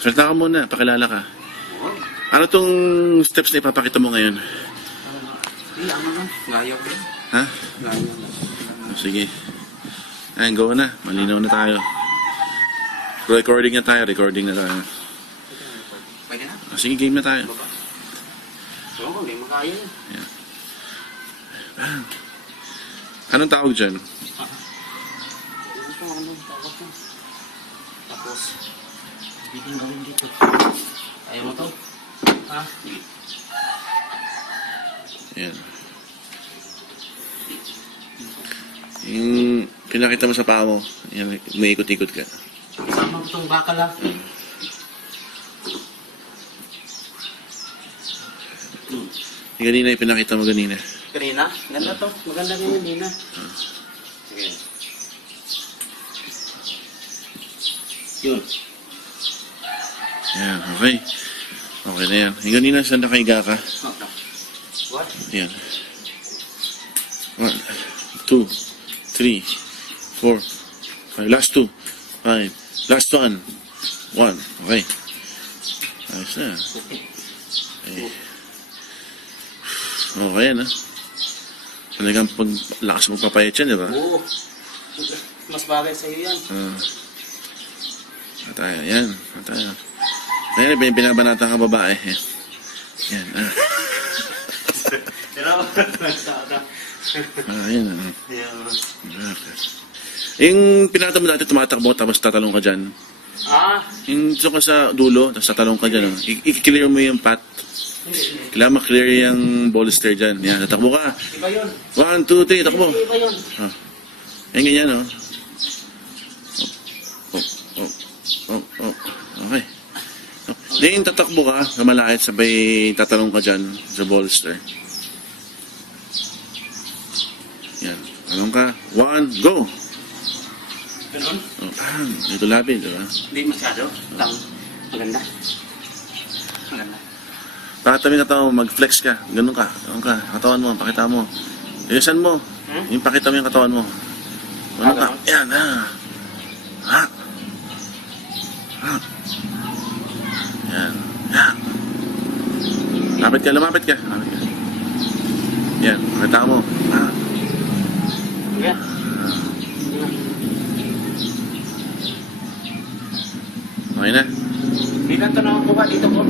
Salita ka muna, pakilala ka. Ano tong steps na ipapakita mo ngayon? Ano lang, gaya ko. Ha? Gaya lang. Sige. Ayun, go na. Malinaw na tayo. Recording na tayo. Pwede na? Sige, game na tayo. Oo, hindi makaya yun. Yeah. Anong tawag dyan? Tapos, hindi gawin dito. Ayaw mo to? Ha? Yan. Yung pinakita mo sa paa mo, yan, may ikot-ikot ka. Kasama ko itong bakal ha. Yung kanina, yung pinakita mo kanina. Kanina? Ganda to. Maganda ganyan din ha. Sige. Yun. Yan, okay. Okay na yan. Yung kanina, saan nakahiga ka? What? Yan. 1, 2, 3, 4, 5. Last 2. 5. Last 1. 1. Okay. Ayos na. Okay. Okay yan, ha? Talagang lakas magpapayat yan, di ba? Oo. Mas bagay sa'yo yan. Tayo, yan. Tayo. Ayan, binabanatan ka babae. Yan. Ayan. Yung pinakita mo dati, tumatakbo, tapos tatalong ka dyan. Yung ka sa dulo, tapos tatalong ka dyan. I-clear mo yung path. Kailangan ma-clear yung bolster dyan. Yan, tatakbo ka. Iba yun. 1, 2, 3, takbo. Iba yun. Ayan, ganyan, oh. Okay. Then, tatakbo ka, sa malakit, sabay tatalong ka dyan sa bolster. Yan. Talong ka. 1, go! Ganon? Ito labi, di ba? Hindi masyado. Lang. Maganda. Maganda. Pakita mo yung katawan mo, mag-flex ka. Ganun ka. Ganun ka. Katawan mo, pakita mo. Ilisan mo. Yung pakita mo yung katawan mo. Ganun ka. Yan, ha. Ha. Ha. Yan. Ha. Lapit ka, lumapit ka. Lapit ka. Yan, pakita mo. Ha. Yeah. Okay na? Hindi lang ito na ako ba dito po?